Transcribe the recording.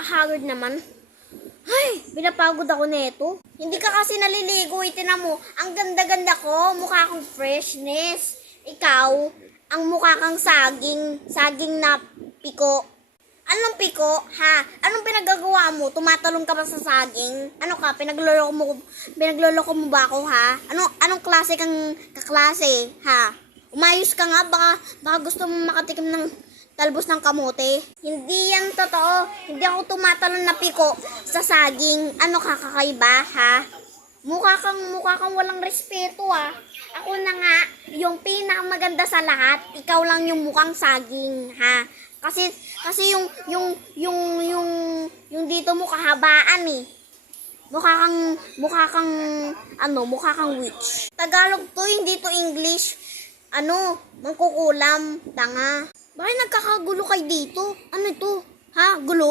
nakakahagod naman. Ay, pinapagod ako nito. Hindi ka kasi naliligo, tinan mo. Ang ganda-ganda ko, mukha kang freshness. Ikaw, ang mukha kang saging na piko. Anong piko, ha? Anong pinagagawa mo? Tumatalon ka ba sa saging? Ano ka, pinagloloko mo ba ako, ha? Anong klase kang kaklase, ha? Umayos ka nga, baka gusto mo makatikim ng talbos ng kamote. Hindi yan totoo. Hindi ako tumatalon na piko sa saging. Ano ka, kakaiba, ha? Mukha kang walang respeto, ha? Ako na nga, yung pinakamaganda sa lahat, ikaw lang yung mukhang saging, ha? Kasi yung dito mo kahabaan eh. Mukha kang witch. Tagalog to, hindi to English. Mangkukulam, tanga. Bakit nagkakagulo kayo dito? Ano ito? Ha? Gulo?